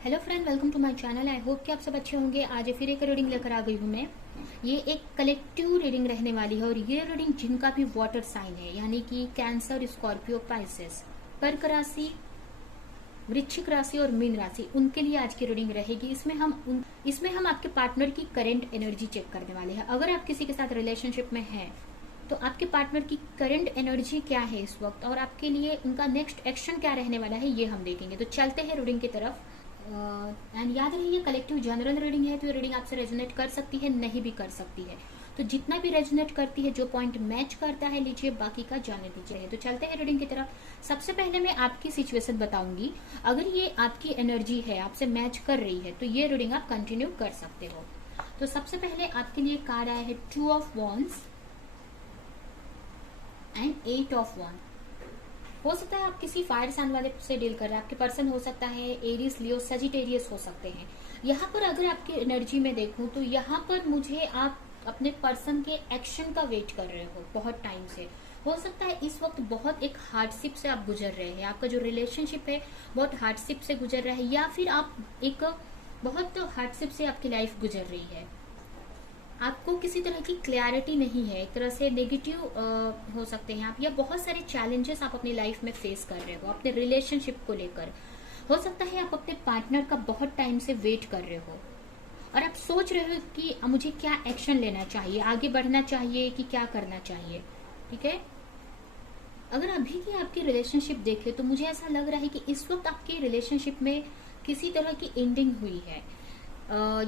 Hello friend, welcome to my channel. I hope कि आप सब अच्छे होंगे। आज फिर एक रीडिंग लेकर आ गई हूँ मैं। ये एक कलेक्टिव रीडिंग रहने वाली है और ये रीडिंग जिनका भी वाटर साइन है, यानी कि कैंसर, स्कॉर्पियो, पाइसेस, कर्क राशि, वृश्चिक राशि और मीन राशि, उनके लिए आज की रीडिंग रहेगी। इसमें हम आपके पार्टनर की करंट एनर्जी चेक करने वाले हैं। अगर आप किसी के साथ रिलेशनशिप में हैं तो आपके पार्टनर की करंट एनर्जी क्या है इस वक्त और आपके लिए उनका नेक्स्ट एक्शन क्या रहने वाला है, ये हम देखेंगे। तो चलते हैं रीडिंग की तरफ। एंड याद रहे, ये कलेक्टिव जनरल रीडिंग है, तो ये रीडिंग आपसे रेजोनेट कर सकती है, नहीं भी कर सकती है। तो जितना भी रेजोनेट करती है, जो पॉइंट मैच करता है लीजिए, बाकी का जाने दीजिए। तो चलते हैं रीडिंग की तरफ। सबसे पहले मैं आपकी सिचुएशन बताऊंगी। अगर ये आपकी एनर्जी है, आपसे मैच कर रही है, तो ये रीडिंग आप कंटिन्यू कर सकते हो। तो सबसे पहले आपके लिए कार्ड आया है 2 ऑफ वॉन्ड्स एंड 8 ऑफ वॉन्ड। हो सकता है आप किसी फायर साइन वाले से डील कर रहे हैं। आपके पर्सन हो सकता है एरिस, लियो, सजिटेरियस हो सकते हैं। यहाँ पर अगर आपकी एनर्जी में देखूं तो यहाँ पर मुझे आप अपने पर्सन के एक्शन का वेट कर रहे हो बहुत टाइम से। हो सकता है इस वक्त बहुत एक हार्डशिप से आप गुजर रहे हैं। आपका जो रिलेशनशिप है बहुत हार्डशिप से गुजर रहा है, या फिर आप एक बहुत हार्डशिप से आपकी लाइफ गुजर रही है। आपको किसी तरह की क्लैरिटी नहीं है, एक तरह से नेगेटिव हो सकते हैं आप, या बहुत सारे चैलेंजेस आप अपनी लाइफ में फेस कर रहे हो अपने रिलेशनशिप को लेकर। हो सकता है आप अपने पार्टनर का बहुत टाइम से वेट कर रहे हो और आप सोच रहे हो कि मुझे क्या एक्शन लेना चाहिए, आगे बढ़ना चाहिए कि क्या करना चाहिए। ठीक है, अगर अभी की आपकी रिलेशनशिप देखें तो मुझे ऐसा लग रहा है कि इस वक्त आपकी रिलेशनशिप में किसी तरह की एंडिंग हुई है।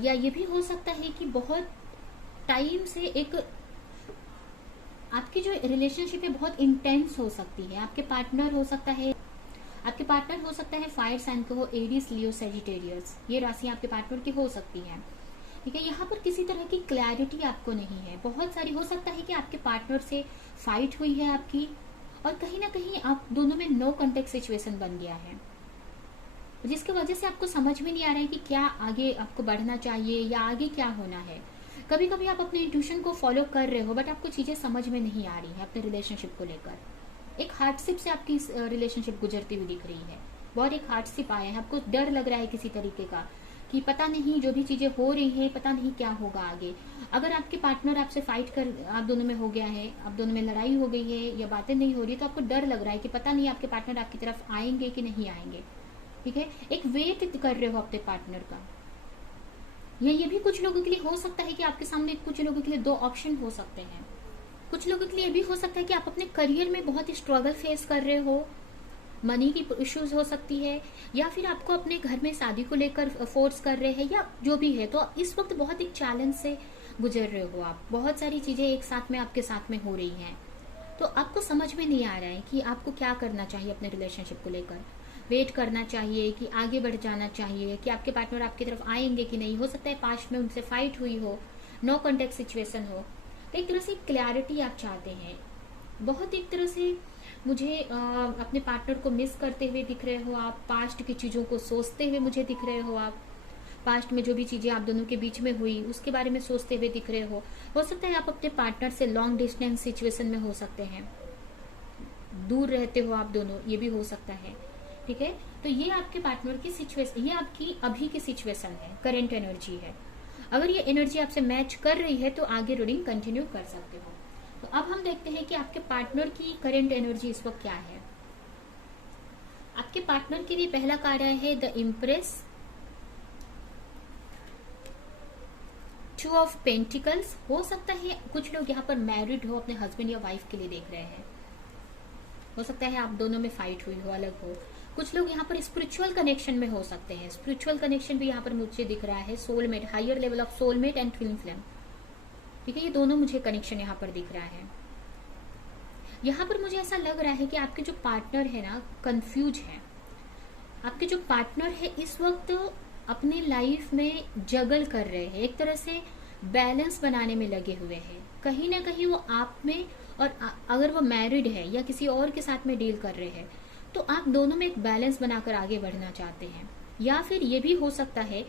या ये भी हो सकता है कि बहुत टाइम से एक आपकी जो रिलेशनशिप है बहुत इंटेंस हो सकती है। आपके पार्टनर हो सकता है फायर साइन को हो, एरिस, लियो, सेजिटेरियस, ये राशि आपके पार्टनर की हो सकती है। ठीक है, यहाँ पर किसी तरह की क्लैरिटी आपको नहीं है। बहुत सारी हो सकता है कि आपके पार्टनर से फाइट हुई है आपकी, और कहीं ना कहीं आप दोनों में नो कॉन्टेक्ट सिचुएशन बन गया है, जिसकी वजह से आपको समझ में नहीं आ रहा है कि क्या आगे आपको बढ़ना चाहिए या आगे क्या होना है। कभी कभी आप अपने इंट्यूशन को फॉलो कर रहे हो, बट आपको चीजें समझ में नहीं आ रही है अपने रिलेशनशिप को लेकर। एक हार्डशिप से आपकी रिलेशनशिप गुजरती हुई दिख रही है। बहुत एक हार्डशिप आया है, आपको डर लग रहा है किसी तरीके का कि पता नहीं जो भी चीजें हो रही है, पता नहीं क्या होगा आगे। अगर आपके पार्टनर आपसे फाइट कर आप दोनों में हो गया है, आप दोनों में लड़ाई हो गई है या बातें नहीं हो रही, तो आपको डर लग रहा है कि पता नहीं आपके पार्टनर आपकी तरफ आएंगे कि नहीं आएंगे। ठीक है, एक वेट कर रहे हो अपने पार्टनर का। ये भी कुछ लोगों के लिए हो सकता है कि आपके सामने कुछ लोगों के लिए 2 ऑप्शन हो सकते हैं। कुछ लोगों के लिए भी हो सकता है कि आप अपने करियर में बहुत स्ट्रगल फेस कर रहे हो, मनी की इश्यूज हो सकती है, या फिर आपको अपने घर में शादी को लेकर फोर्स कर रहे हैं, या जो भी है। तो इस वक्त बहुत एक चैलेंज से गुजर रहे हो आप। बहुत सारी चीजें एक साथ में आपके साथ में हो रही हैं, तो आपको समझ में नहीं आ रहा है कि आपको क्या करना चाहिए अपने रिलेशनशिप को लेकर। वेट करना चाहिए कि आगे बढ़ जाना चाहिए, कि आपके पार्टनर आपकी तरफ आएंगे कि नहीं। हो सकता है पास्ट में उनसे फाइट हुई हो, नो कॉन्टेक्ट सिचुएशन हो। तो एक तरह से क्लैरिटी आप चाहते हैं। बहुत एक तरह से मुझे अपने पार्टनर को मिस करते हुए दिख रहे हो आप। पास्ट की चीजों को सोचते हुए मुझे दिख रहे हो आप। पास्ट में जो भी चीजें आप दोनों के बीच में हुई उसके बारे में सोचते हुए दिख रहे हो। हो सकता है आप अपने पार्टनर से लॉन्ग डिस्टेंस सिचुएशन में हो सकते हैं, दूर रहते हो आप दोनों, ये भी हो सकता है। ठीक है, तो ये आपके पार्टनर की सिचुएशन, ये आपकी अभी की सिचुएशन है, करंट एनर्जी है। अगर ये एनर्जी आपसे मैच कर रही है तो आगे रीडिंग कंटिन्यू कर सकते हो। तो अब हम देखते हैं कि आपके पार्टनर की करंट एनर्जी इस वक्त क्या है। आपके पार्टनर के लिए पहला कार्ड आया है द इम्प्रेस, 2 ऑफ पेंटिकल्स। हो सकता है कुछ लोग यहाँ पर मैरिड हो, अपने हस्बैंड या वाइफ के लिए देख रहे हैं। हो सकता है आप दोनों में फाइट हुई हो, अलग हो। कुछ लोग यहाँ पर स्पिरिचुअल कनेक्शन में हो सकते हैं। स्पिरिचुअल कनेक्शन भी यहाँ पर मुझे दिख रहा है, soulmate, higher level of soulmate and twin flame. ठीक है, ये दोनों मुझे कनेक्शन यहाँ पर दिख रहा है। यहाँ पर मुझे ऐसा लग रहा है कि आपके जो पार्टनर है ना, कंफ्यूज है। आपके जो पार्टनर है इस वक्त अपने लाइफ में जगल कर रहे हैं, एक तरह से बैलेंस बनाने में लगे हुए हैं। कहीं ना कहीं वो आप में, और अगर वो मैरिड है या किसी और के साथ में डील कर रहे हैं, तो आप दोनों में एक बैलेंस बनाकर आगे बढ़ना चाहते हैं। या फिर ये भी हो सकता है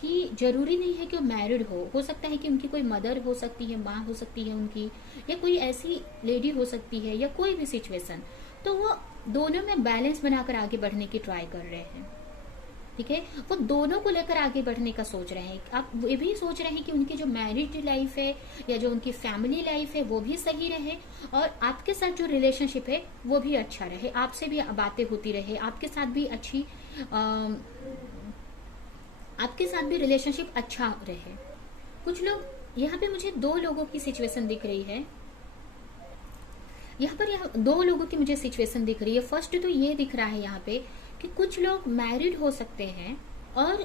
कि जरूरी नहीं है कि वो मैरिड हो सकता है कि उनकी कोई मदर हो सकती है, माँ हो सकती है उनकी, या कोई ऐसी लेडी हो सकती है, या कोई भी सिचुएशन। तो वो दोनों में बैलेंस बनाकर आगे बढ़ने की ट्राई कर रहे हैं। ठीक है, वो दोनों को लेकर आगे बढ़ने का सोच रहे हैं। आप ये भी सोच रहे हैं कि उनकी जो मैरिड लाइफ है या जो उनकी फैमिली लाइफ है वो भी सही रहे, और आपके साथ जो रिलेशनशिप है वो भी अच्छा रहे, आपसे भी बातें होती रहे, आपके साथ भी आपके साथ भी रिलेशनशिप अच्छा रहे। कुछ लोग यहाँ पे, मुझे दो लोगों की सिचुएशन दिख रही है यहाँ पर, दो लोगों की मुझे सिचुएशन दिख रही है। फर्स्ट तो ये दिख रहा है यहाँ पे कि कुछ लोग मैरिड हो सकते हैं और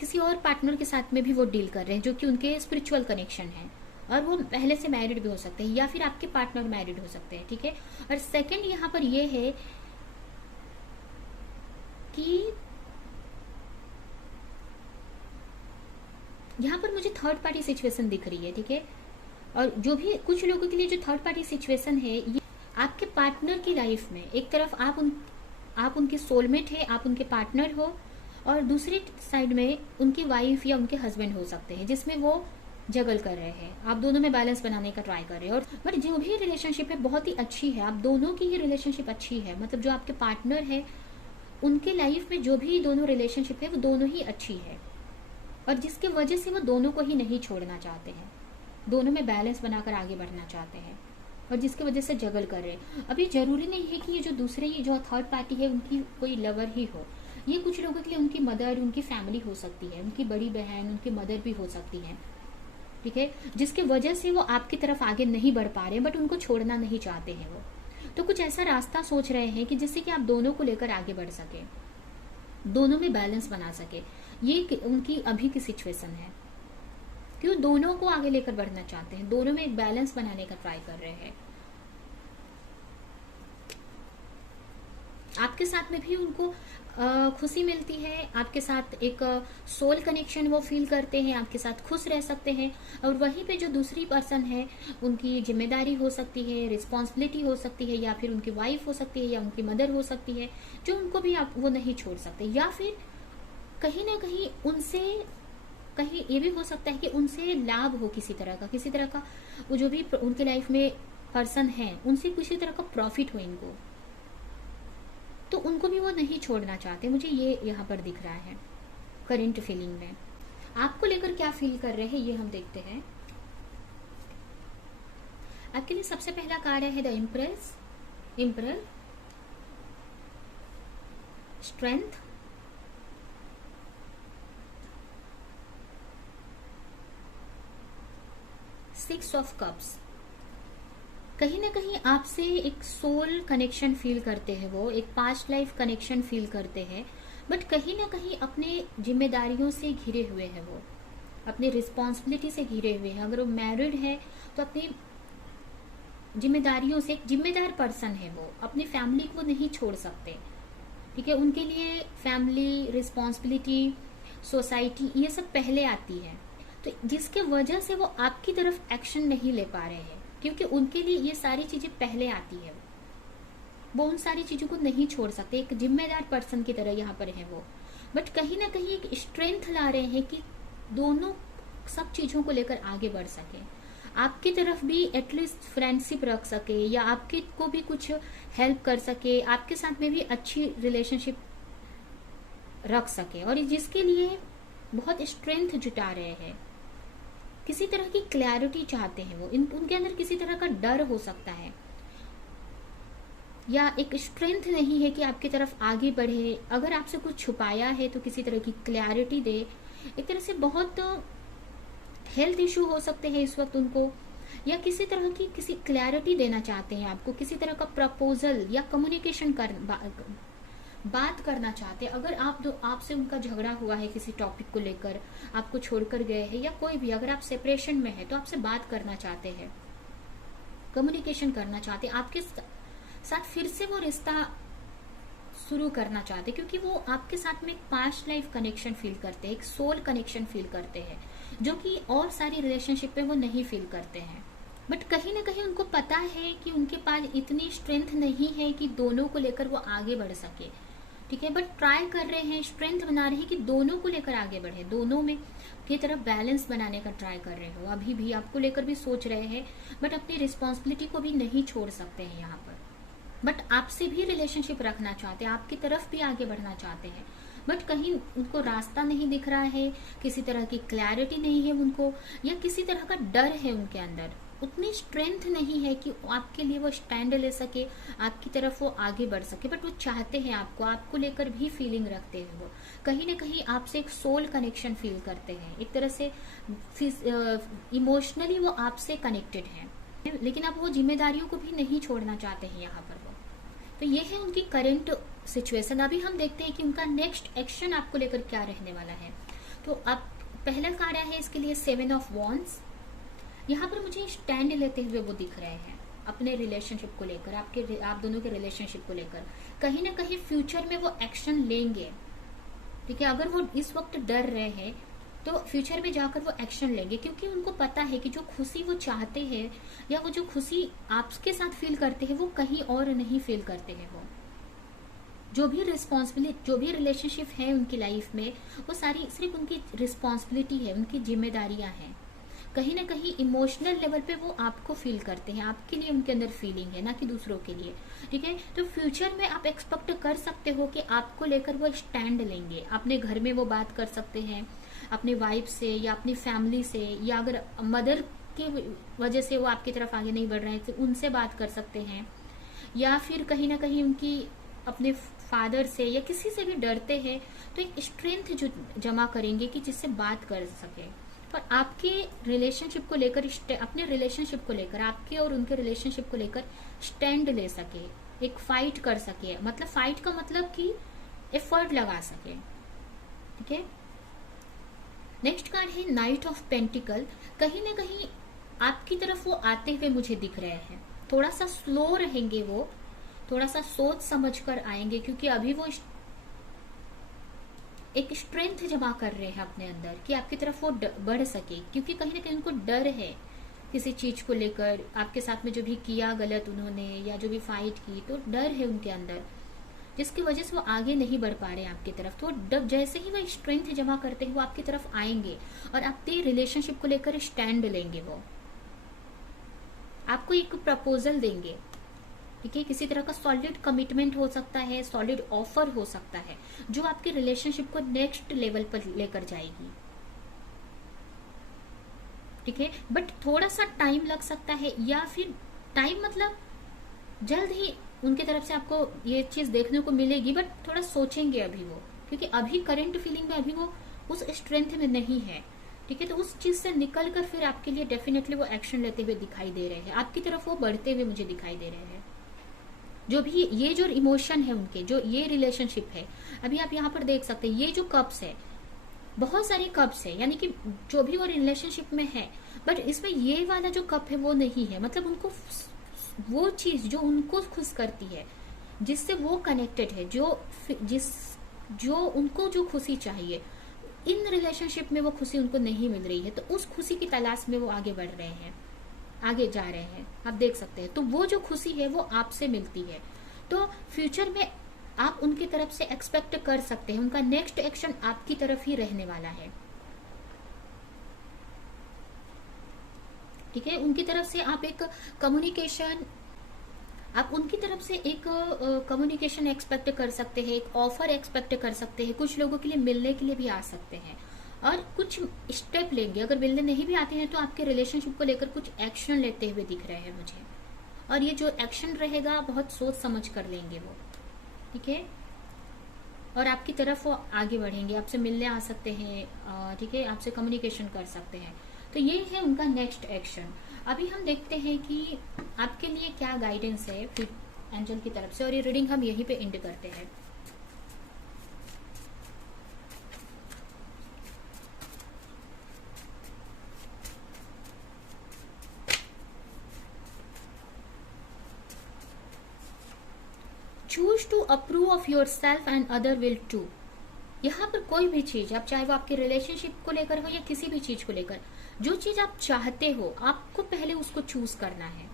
किसी और पार्टनर के साथ में भी वो डील कर रहे हैं जो कि उनके स्पिरिचुअल कनेक्शन है, और वो पहले से मैरिड भी हो सकते हैं या फिर आपके पार्टनर मैरिड हो सकते हैं। ठीक है, और सेकंड यहाँ पर ये है कि यहाँ पर मुझे थर्ड पार्टी सिचुएशन दिख रही है। ठीक है, और जो भी कुछ लोगों के लिए जो थर्ड पार्टी सिचुएशन है, ये आपके पार्टनर की लाइफ में एक तरफ आप उनके सोलमेट है, आप उनके पार्टनर हो, और दूसरी साइड में उनकी वाइफ या उनके हस्बैंड हो सकते हैं जिसमें वो जगल कर रहे हैं, आप दोनों में बैलेंस बनाने का ट्राई कर रहे हैं। और बट जो भी रिलेशनशिप है बहुत ही अच्छी है, आप दोनों की ही रिलेशनशिप अच्छी है, मतलब जो आपके पार्टनर है उनके लाइफ में जो भी दोनों रिलेशनशिप है वो दोनों ही अच्छी है, और जिसके वजह से वो दोनों को ही नहीं छोड़ना चाहते हैं, दोनों में बैलेंस बनाकर आगे बढ़ना चाहते हैं, और जिसकी वजह से जगल कर रहे हैं। अभी जरूरी नहीं है कि ये जो दूसरे जो थर्ड पार्टी है उनकी कोई लवर ही हो, ये कुछ लोगों के लिए उनकी मदर, उनकी फैमिली हो सकती है, उनकी बड़ी बहन, उनकी मदर भी हो सकती है। ठीक है, जिसकी वजह से वो आपकी तरफ आगे नहीं बढ़ पा रहे, बट उनको छोड़ना नहीं चाहते हैं वो, तो कुछ ऐसा रास्ता सोच रहे हैं कि जिससे कि आप दोनों को लेकर आगे बढ़ सके, दोनों में बैलेंस बना सके। ये उनकी अभी की सिचुएशन है कि वो दोनों को आगे लेकर बढ़ना चाहते हैं, दोनों में एक बैलेंस बनाने का ट्राई कर रहे हैं। आपके साथ में भी उनको खुशी मिलती है, आपके साथ एक सोल कनेक्शन वो फील करते हैं, आपके साथ खुश रह सकते हैं। और वहीं पे जो दूसरी पर्सन है उनकी जिम्मेदारी हो सकती है, रिस्पॉन्सिबिलिटी हो सकती है, या फिर उनकी वाइफ हो सकती है या उनकी मदर हो सकती है, जो उनको भी आप वो नहीं छोड़ सकते, या फिर कहीं ना कहीं उनसे, कहीं ये भी हो सकता है कि उनसे लाभ हो किसी तरह का वो जो भी उनके लाइफ में पर्सन है उनसे किसी तरह का प्रॉफिट हो इनको, तो उनको भी वो नहीं छोड़ना चाहते। मुझे ये यहाँ पर दिख रहा है करंट फीलिंग में। आपको लेकर क्या फील कर रहे हैं ये हम देखते हैं। आपके लिए सबसे पहला कार्ड है the empress, emperor, strength, six of cups. कहीं ना कहीं आपसे एक सोल कनेक्शन फील करते हैं, वो एक पास्ट लाइफ कनेक्शन फील करते हैं, बट कहीं ना कहीं अपने जिम्मेदारियों से घिरे हुए हैं, वो अपनी रिस्पॉन्सिबिलिटी से घिरे हुए हैं। अगर वो मैरिड है तो अपनी जिम्मेदारियों से, एक जिम्मेदार पर्सन है, वो अपनी फैमिली को नहीं छोड़ सकते। ठीक है, उनके लिए फैमिली, रिस्पॉन्सिबिलिटी, सोसाइटी, ये सब पहले आती है, तो जिसके वजह से वो आपकी तरफ एक्शन नहीं ले पा रहे हैं, क्योंकि उनके लिए ये सारी चीजें पहले आती है, वो उन सारी चीजों को नहीं छोड़ सकते। एक जिम्मेदार पर्सन की तरह यहाँ पर है वो, बट कहीं ना कहीं एक स्ट्रेंथ ला रहे हैं कि दोनों सब चीजों को लेकर आगे बढ़ सके, आपकी तरफ भी एटलीस्ट फ्रेंडशिप रख सके, या आपके को भी कुछ हेल्प कर सके, आपके साथ में भी अच्छी रिलेशनशिप रख सके, और जिसके लिए बहुत स्ट्रेंथ जुटा रहे हैं। किसी तरह की क्लैरिटी चाहते हैं वो, उनके अंदर किसी तरह का डर हो सकता है, या एक स्ट्रेंथ नहीं है कि आपकी तरफ आगे बढ़े। अगर आपसे कुछ छुपाया है तो किसी तरह की क्लैरिटी दे। एक तरह से बहुत हेल्थ इशू हो सकते हैं इस वक्त उनको, या किसी तरह की किसी क्लैरिटी देना चाहते हैं आपको, किसी तरह का प्रपोजल या कम्युनिकेशन बात करना चाहते हैं। अगर आपसे उनका झगड़ा हुआ है किसी टॉपिक को लेकर, आपको छोड़कर गए हैं, या कोई भी, अगर आप सेपरेशन में है तो आपसे बात करना चाहते हैं, कम्युनिकेशन करना चाहते हैं, आपके साथ फिर से वो रिश्ता शुरू करना चाहते हैं, क्योंकि वो आपके साथ में एक पास्ट लाइफ कनेक्शन फील करते हैं, एक सोल कनेक्शन फील करते हैं, जो कि और सारी रिलेशनशिप में वो नहीं फील करते हैं। बट कहीं ना कहीं उनको पता है कि उनके पास इतनी स्ट्रेंथ नहीं है कि दोनों को लेकर वो आगे बढ़ सके। ठीक है, बट ट्राई कर रहे हैं, स्ट्रेंथ बना रहे हैं कि दोनों को लेकर आगे बढ़े, दोनों में की तरफ बैलेंस बनाने का ट्राई कर रहे हो। अभी भी आपको लेकर भी सोच रहे हैं, बट अपनी रिस्पॉन्सिबिलिटी को भी नहीं छोड़ सकते हैं यहाँ पर, बट आपसे भी रिलेशनशिप रखना चाहते हैं, आपकी तरफ भी आगे बढ़ना चाहते हैं, बट कहीं उनको रास्ता नहीं दिख रहा है, किसी तरह की क्लैरिटी नहीं है उनको, या किसी तरह का डर है उनके अंदर, उतनी स्ट्रेंथ नहीं है कि आपके लिए वो स्टैंड ले सके, आपकी तरफ वो आगे बढ़ सके। बट वो चाहते हैं आपको लेकर भी फीलिंग रखते हैं, वो कहीं ना कहीं आपसे एक सोल कनेक्शन फील करते हैं, एक तरह से इमोशनली वो आपसे कनेक्टेड हैं, लेकिन अब वो जिम्मेदारियों को भी नहीं छोड़ना चाहते हैं यहाँ पर वो। तो ये है उनकी करंट सिचुएशन। अभी हम देखते हैं कि उनका नेक्स्ट एक्शन आपको लेकर क्या रहने वाला है। तो अब पहला कार्ड है इसके लिए 7 ऑफ वॉन्ड्स। यहाँ पर मुझे स्टैंड लेते हुए वो दिख रहे हैं अपने रिलेशनशिप को लेकर, आप दोनों के रिलेशनशिप को लेकर। कहीं ना कहीं फ्यूचर में वो एक्शन लेंगे, ठीक है। अगर वो इस वक्त डर रहे हैं तो फ्यूचर में जाकर वो एक्शन लेंगे, क्योंकि उनको पता है कि जो खुशी वो चाहते हैं या वो जो खुशी आपके साथ फील करते हैं वो कहीं और नहीं फील करते हैं। वो जो भी रिस्पॉन्सिबिलिटी, जो भी रिलेशनशिप है उनकी लाइफ में, वो सारी सिर्फ उनकी रिस्पॉन्सिबिलिटी है, उनकी जिम्मेदारियां हैं। कहीं ना कहीं इमोशनल लेवल पे वो आपको फील करते हैं, आपके लिए उनके अंदर फीलिंग है, ना कि दूसरों के लिए, ठीक है। तो फ्यूचर में आप एक्सपेक्ट कर सकते हो कि आपको लेकर वो स्टैंड लेंगे। अपने घर में वो बात कर सकते हैं अपने वाइफ से या अपनी फैमिली से, या अगर मदर की वजह से वो आपकी तरफ आगे नहीं बढ़ रहे हैं तो उनसे बात कर सकते हैं, या फिर कहीं ना कहीं उनकी अपने फादर से या किसी से भी डरते हैं तो एक स्ट्रेंथ जो जमा करेंगे कि जिससे बात कर सके, पर आपके रिलेशनशिप को लेकर, अपने रिलेशनशिप को लेकर, आपके और उनके रिलेशनशिप को लेकर स्टैंड ले सके, एक फाइट कर सके। मतलब फाइट का मतलब कि एफर्ट लगा सके, ठीक है। नेक्स्ट कार्ड है नाइट ऑफ पेंटिकल। कहीं ना कहीं आपकी तरफ वो आते हुए मुझे दिख रहे हैं, थोड़ा सा स्लो रहेंगे वो, थोड़ा सा सोच समझ कर आएंगे, क्योंकि अभी वो एक स्ट्रेंथ जमा कर रहे हैं अपने अंदर कि आपकी तरफ वो बढ़ सके, क्योंकि कहीं ना कहीं उनको डर है किसी चीज को लेकर, आपके साथ में जो भी किया गलत उन्होंने या जो भी फाइट की, तो डर है उनके अंदर, जिसकी वजह से वो आगे नहीं बढ़ पा रहे हैं आपकी तरफ। तो जैसे ही वो स्ट्रेंथ जमा करते हैं वो आपकी तरफ आएंगे और अपने रिलेशनशिप को लेकर स्टैंड लेंगे। वो आपको एक प्रपोजल देंगे, ठीक है। किसी तरह का सॉलिड कमिटमेंट हो सकता है, सॉलिड ऑफर हो सकता है, जो आपके रिलेशनशिप को नेक्स्ट लेवल पर लेकर जाएगी, ठीक है। बट थोड़ा सा टाइम लग सकता है, या फिर टाइम मतलब जल्द ही उनके तरफ से आपको ये चीज देखने को मिलेगी, बट थोड़ा सोचेंगे अभी वो, क्योंकि अभी करंट फीलिंग में अभी वो उस स्ट्रेंथ में नहीं है, ठीक है। तो उस चीज से निकल कर फिर आपके लिए डेफिनेटली वो एक्शन लेते हुए दिखाई दे रहे हैं, आपकी तरफ वो बढ़ते हुए मुझे दिखाई दे रहे हैं। जो भी ये जो इमोशन है उनके, जो ये रिलेशनशिप है, अभी आप यहाँ पर देख सकते हैं ये जो कप्स है, बहुत सारे कप्स है, यानी कि जो भी वो रिलेशनशिप में है, बट इसमें ये वाला जो कप है वो नहीं है। मतलब उनको वो चीज जो उनको खुश करती है, जिससे वो कनेक्टेड है, जो उनको जो खुशी चाहिए, इन रिलेशनशिप में वो खुशी उनको नहीं मिल रही है, तो उस खुशी की तलाश में वो आगे बढ़ रहे हैं, आगे जा रहे हैं, आप देख सकते हैं। तो वो जो खुशी है वो आपसे मिलती है, तो फ्यूचर में आप उनकी तरफ से एक्सपेक्ट कर सकते हैं, उनका नेक्स्ट एक्शन आपकी तरफ ही रहने वाला है, ठीक है। उनकी तरफ से आप एक कम्युनिकेशन, आप उनकी तरफ से एक कम्युनिकेशन एक्सपेक्ट कर सकते हैं, एक ऑफर एक्सपेक्ट कर सकते हैं, कुछ लोगों के लिए मिलने के लिए भी आ सकते हैं और कुछ स्टेप लेंगे। अगर मिलने नहीं भी आते हैं तो आपके रिलेशनशिप को लेकर कुछ एक्शन लेते हुए दिख रहे हैं मुझे, और ये जो एक्शन रहेगा बहुत सोच समझ कर लेंगे वो, ठीक है। और आपकी तरफ वो आगे बढ़ेंगे, आपसे मिलने आ सकते हैं, ठीक है, आपसे कम्युनिकेशन कर सकते हैं। तो ये है उनका नेक्स्ट एक्शन। अभी हम देखते हैं कि आपके लिए क्या गाइडेंस है फिर एंजल की तरफ से, और ये रीडिंग हम यहीं पे एंड करते हैं। Choose to approve of your self and other will too. यहाँ पर कोई भी चीज, आप चाहे वो आपके रिलेशनशिप को लेकर हो या किसी भी चीज को लेकर, जो चीज आप चाहते हो आपको पहले उसको चूज करना है।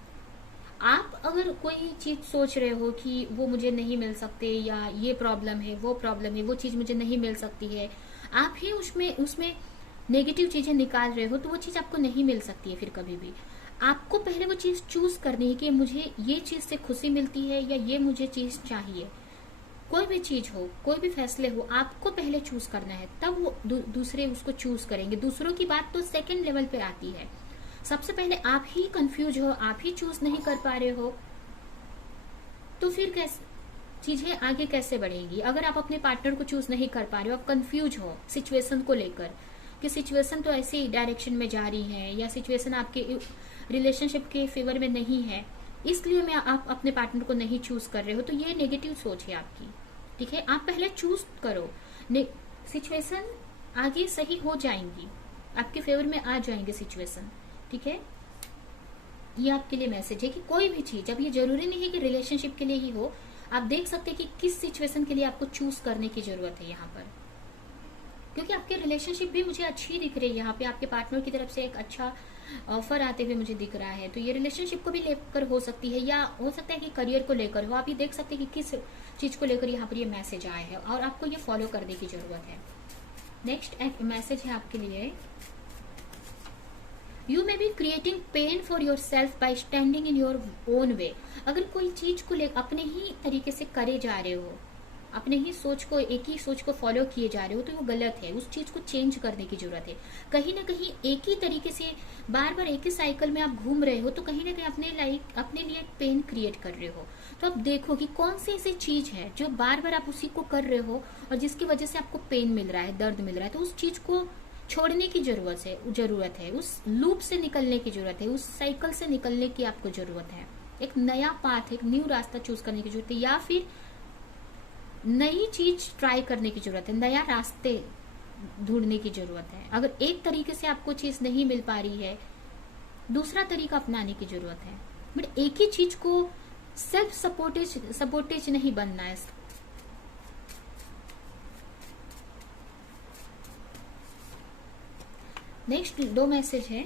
आप अगर कोई चीज सोच रहे हो कि वो मुझे नहीं मिल सकते, या ये प्रॉब्लम है, वो प्रॉब्लम है, वो चीज मुझे नहीं मिल सकती है, आप ही उसमें नेगेटिव चीजें निकाल रहे हो, तो वो चीज आपको नहीं मिल सकती है फिर कभी भी। आपको पहले वो चीज चूज करनी है कि मुझे ये चीज से खुशी मिलती है या ये मुझे चीज चाहिए, कोई भी चीज हो, कोई भी फैसले हो, आपको पहले चूज करना है, तब वो दूसरे उसको चूज करेंगे। दूसरों की बात तो सेकंड लेवल पे आती है। सबसे पहले आप ही कंफ्यूज हो, आप ही चूज नहीं कर पा रहे हो, तो फिर कैसे चीजें आगे कैसे बढ़ेगी? अगर आप अपने पार्टनर को चूज नहीं कर पा रहे हो, आप कंफ्यूज हो सिचुएशन को लेकर कि सिचुएशन तो ऐसी डायरेक्शन में जा रही है या सिचुएशन आपके रिलेशनशिप के फेवर में नहीं है, इसलिए मैं आप अपने पार्टनर को नहीं चूज कर रहे हो, तो ये नेगेटिव सोच है आपकी। ठीक है, आप पहले चूज करो, सिचुएशन आगे सही हो जाएंगी, आपके फेवर में आ जाएंगे सिचुएशन। ठीक है, ये आपके लिए मैसेज है कि कोई भी चीज, अब ये जरूरी नहीं है कि रिलेशनशिप के लिए ही हो, आप देख सकते हैं कि किस सिचुएशन के लिए आपको चूज करने की जरूरत है यहाँ पर, क्योंकि आपके रिलेशनशिप भी मुझे अच्छी दिख रही है यहाँ पे, आपके पार्टनर की तरफ से एक अच्छा ऑफर आते हुए मुझे दिख रहा है। तो ये रिलेशनशिप को भी लेकर हो सकती है, या हो सकता है कि करियर को लेकर हो। आप ये देख सकते हैं कि किस चीज को लेकर यहाँ पर ये मैसेज आया है और आपको ये फॉलो करने की जरूरत है। नेक्स्ट मैसेज है आपके लिए, you may be creating pain for your self by standing in your own way. अगर कोई चीज को लेकर अपने ही तरीके से करे जा रहे हो, अपने ही सोच को, एक ही सोच को फॉलो किए जा रहे हो, तो वो गलत है। उस चीज को चेंज करने की जरूरत है। कहीं ना कहीं एक ही तरीके से बार बार एक ही साइकिल में आप घूम रहे हो, तो कहीं ना कहीं अपने लिए पेन क्रिएट कर रहे हो। तो आप देखो कि कौन सी ऐसी चीज है जो बार बार आप उसी को कर रहे हो और जिसकी वजह से आपको पेन मिल रहा है, दर्द मिल रहा है। तो उस चीज को छोड़ने की जरूरत है, उस लूप से निकलने की जरूरत है, उस साइकिल से निकलने की आपको जरूरत है। एक नया पाथ, एक न्यू रास्ता चूज करने की जरूरत है, या फिर नई चीज ट्राई करने की जरूरत है, नया रास्ते ढूंढने की जरूरत है। अगर एक तरीके से आपको चीज नहीं मिल पा रही है, दूसरा तरीका अपनाने की जरूरत है। बट एक ही चीज को सेल्फ सपोर्टेज नहीं बनना है। नेक्स्ट 2 मैसेज है,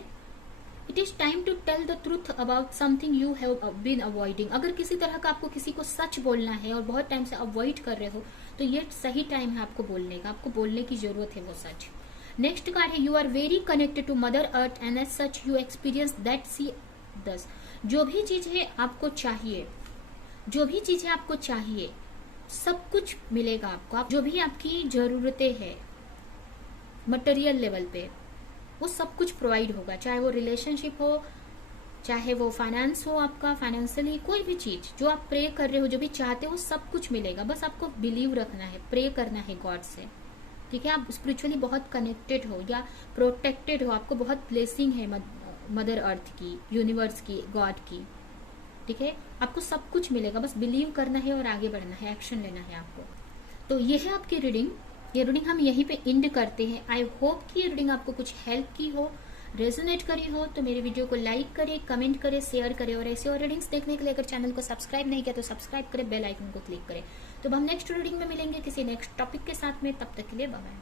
it is time to tell the truth about something you have been avoiding. अगर किसी तरह का आपको किसी को सच बोलना है और बहुत टाइम से अवॉइड कर रहे हो, तो ये सही टाइम है आपको बोलने का, आपको बोलने की जरूरत है वो सच। नेक्स्ट कार्ड है, you are very connected to mother earth and as such you experience that see this. जो भी चीज है आपको चाहिए, जो भी चीजें आपको चाहिए, सब कुछ मिलेगा आपको। आप जो भी आपकी जरूरतें हैं मटेरियल लेवल पे, वो सब कुछ प्रोवाइड होगा। चाहे वो रिलेशनशिप हो, चाहे वो फाइनेंस हो, आपका फाइनेंशियली कोई भी चीज जो आप प्रे कर रहे हो, जो भी चाहते हो, सब कुछ मिलेगा। बस आपको बिलीव रखना है, प्रे करना है गॉड से। ठीक है, आप स्पिरिचुअली बहुत कनेक्टेड हो या प्रोटेक्टेड हो, आपको बहुत ब्लेसिंग है मदर अर्थ की, यूनिवर्स की, गॉड की। ठीक है, आपको सब कुछ मिलेगा, बस बिलीव करना है और आगे बढ़ना है, एक्शन लेना है आपको। तो ये है आपकी रीडिंग। ये रीडिंग हम यहीं पे एंड करते हैं। आई होप कि ये रीडिंग आपको कुछ हेल्प की हो, रेजोनेट करी हो। तो मेरे वीडियो को लाइक करें, कमेंट करें, शेयर करें, और ऐसे और रीडिंग्स देखने के लिए अगर चैनल को सब्सक्राइब नहीं किया तो सब्सक्राइब करें, बेल आइकन को क्लिक करें। तो हम नेक्स्ट रीडिंग में मिलेंगे किसी नेक्स्ट टॉपिक के साथ में। तब तक के लिए बाय बाय।